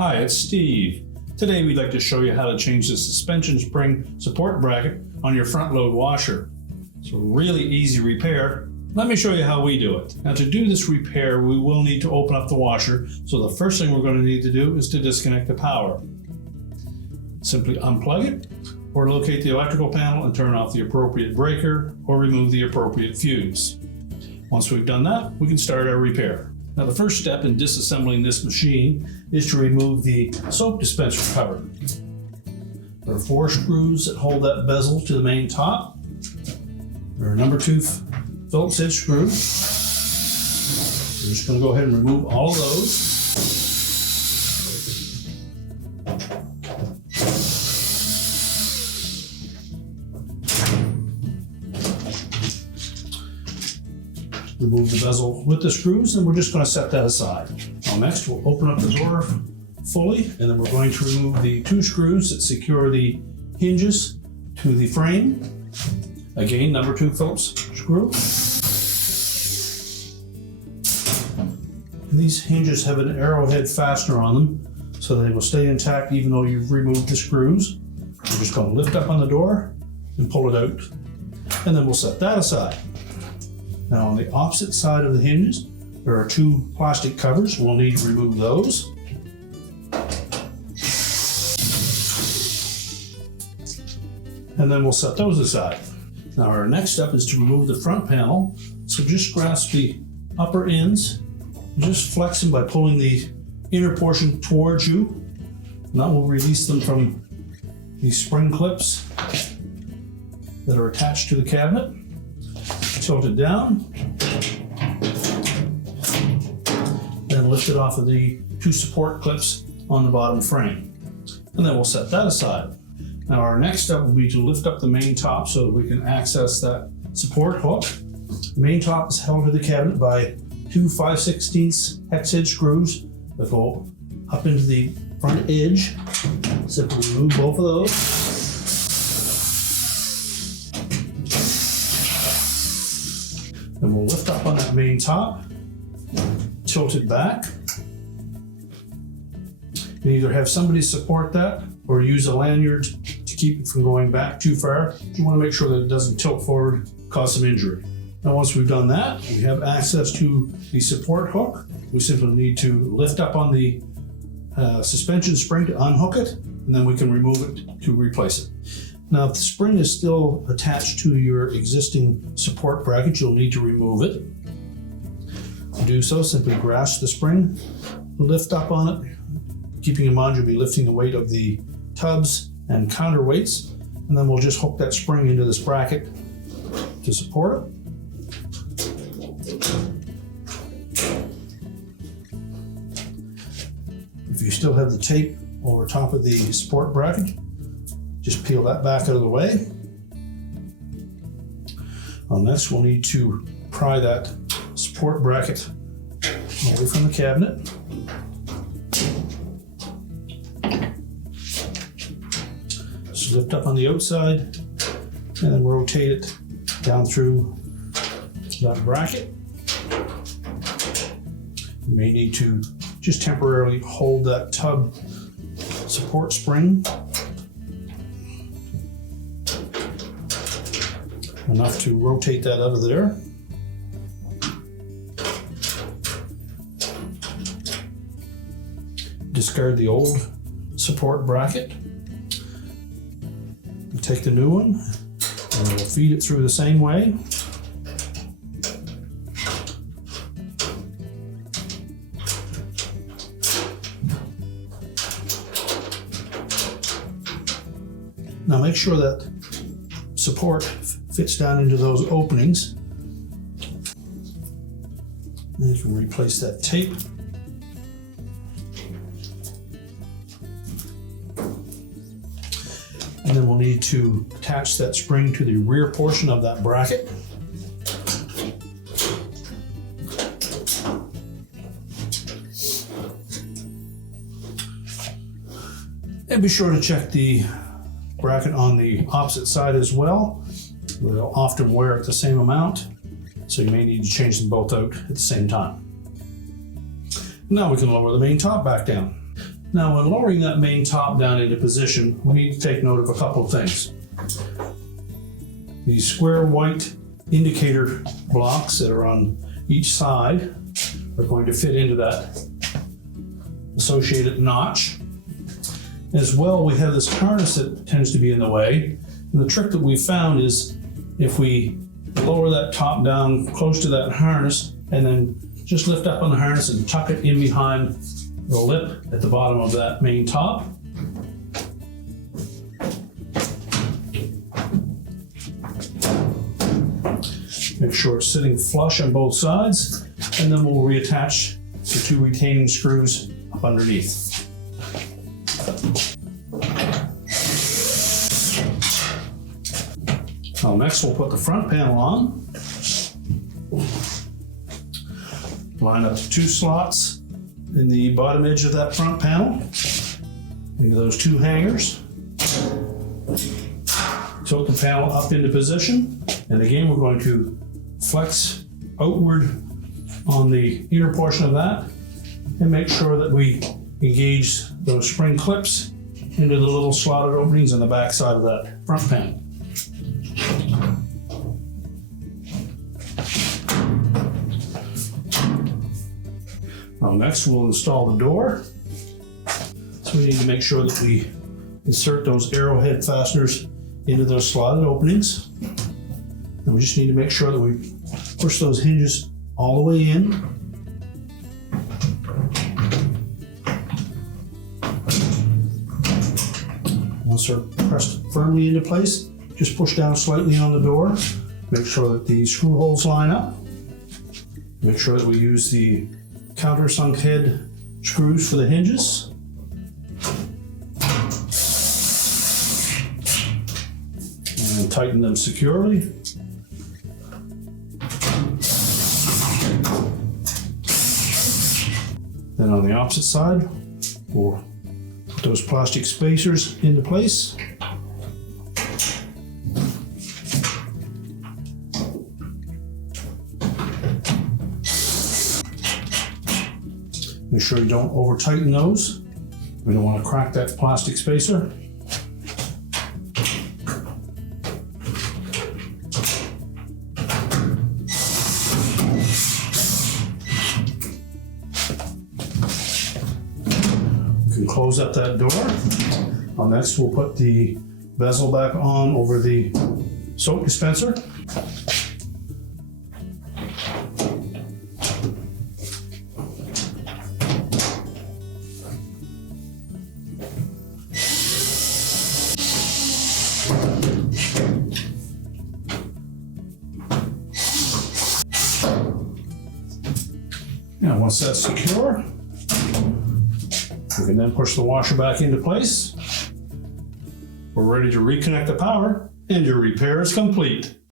Hi, it's Steve. Today we'd like to show you how to change the suspension spring support bracket on your front load washer. It's a really easy repair. Let me show you how we do it. Now, to do this repair, we will need to open up the washer. So the first thing we're going to need to do is to disconnect the power. Simply unplug it or locate the electrical panel and turn off the appropriate breaker or remove the appropriate fuse. Once we've done that, we can start our repair. Now, the first step in disassembling this machine is to remove the soap dispenser cover. There are 4 screws that hold that bezel to the main top. There are number 2 Phillips head screws. We're just going to go ahead and remove all of those. Remove the bezel with the screws, and we're just going to set that aside. Now next, we'll open up the door fully, and then we're going to remove the 2 screws that secure the hinges to the frame. Again, number 2 Phillips screw. And these hinges have an arrowhead fastener on them, so they will stay intact even though you've removed the screws. We're just going to lift up on the door and pull it out, and then we'll set that aside. Now, on the opposite side of the hinges, there are 2 plastic covers. We'll need to remove those. And then we'll set those aside. Now, our next step is to remove the front panel. So just grasp the upper ends, just flex them by pulling the inner portion towards you. And that will release them from these spring clips that are attached to the cabinet. Tilt it down, then lift it off of the 2 support clips on the bottom frame. And then we'll set that aside. Now, our next step will be to lift up the main top so that we can access that support hook. The main top is held to the cabinet by 2 5/16 hex head screws that go up into the front edge. Simply remove both of those. Then we'll lift up on that main top, tilt it back, and either have somebody support that or use a lanyard to keep it from going back too far. You want to make sure that it doesn't tilt forward, cause some injury. Now, once we've done that, we have access to the support hook. We simply need to lift up on the suspension spring to unhook it, and then we can remove it to replace it. Now, if the spring is still attached to your existing support bracket, you'll need to remove it. To do so, simply grasp the spring, lift up on it. Keeping in mind, you'll be lifting the weight of the tubs and counterweights, and then we'll just hook that spring into this bracket to support it. If you still have the tape over top of the support bracket, just peel that back out of the way. Next, we'll need to pry that support bracket away from the cabinet. Just lift up on the outside and then rotate it down through that bracket. You may need to just temporarily hold that tub support spring enough to rotate that out of there. Discard the old support bracket. Take the new one and we'll feed it through the same way. Now, make sure that support fits down into those openings. And you can replace that tape. And then we'll need to attach that spring to the rear portion of that bracket. And be sure to check the bracket on the opposite side as well. They'll often wear at the same amount, so you may need to change them both out at the same time. Now we can lower the main top back down. Now, when lowering that main top down into position, we need to take note of a couple of things. These square white indicator blocks that are on each side are going to fit into that associated notch. As well, we have this harness that tends to be in the way. And the trick that we found is if we lower that top down close to that harness and then just lift up on the harness and tuck it in behind the lip at the bottom of that main top. Make sure it's sitting flush on both sides, and then we'll reattach the two retaining screws up underneath. Now next we'll put the front panel on. Line up the two slots in the bottom edge of that front panel into those two hangers. Tilt the panel up into position, and again we're going to flex outward on the inner portion of that and make sure that we engage those spring clips into the little slotted openings on the back side of that front panel. Now next we'll install the door. So we need to make sure that we insert those arrowhead fasteners into those slotted openings. And we just need to make sure that we push those hinges all the way in. Once they're pressed firmly into place, just push down slightly on the door. Make sure that the screw holes line up. Make sure that we use the countersunk head screws for the hinges. And tighten them securely. Then on the opposite side, we'll put those plastic spacers into place. Make sure you don't over tighten those. We don't want to crack that plastic spacer. We can close up that door. Next we'll put the bezel back on over the soap dispenser. Now once that's secure, we can then push the washer back into place. We're ready to reconnect the power, and your repair is complete.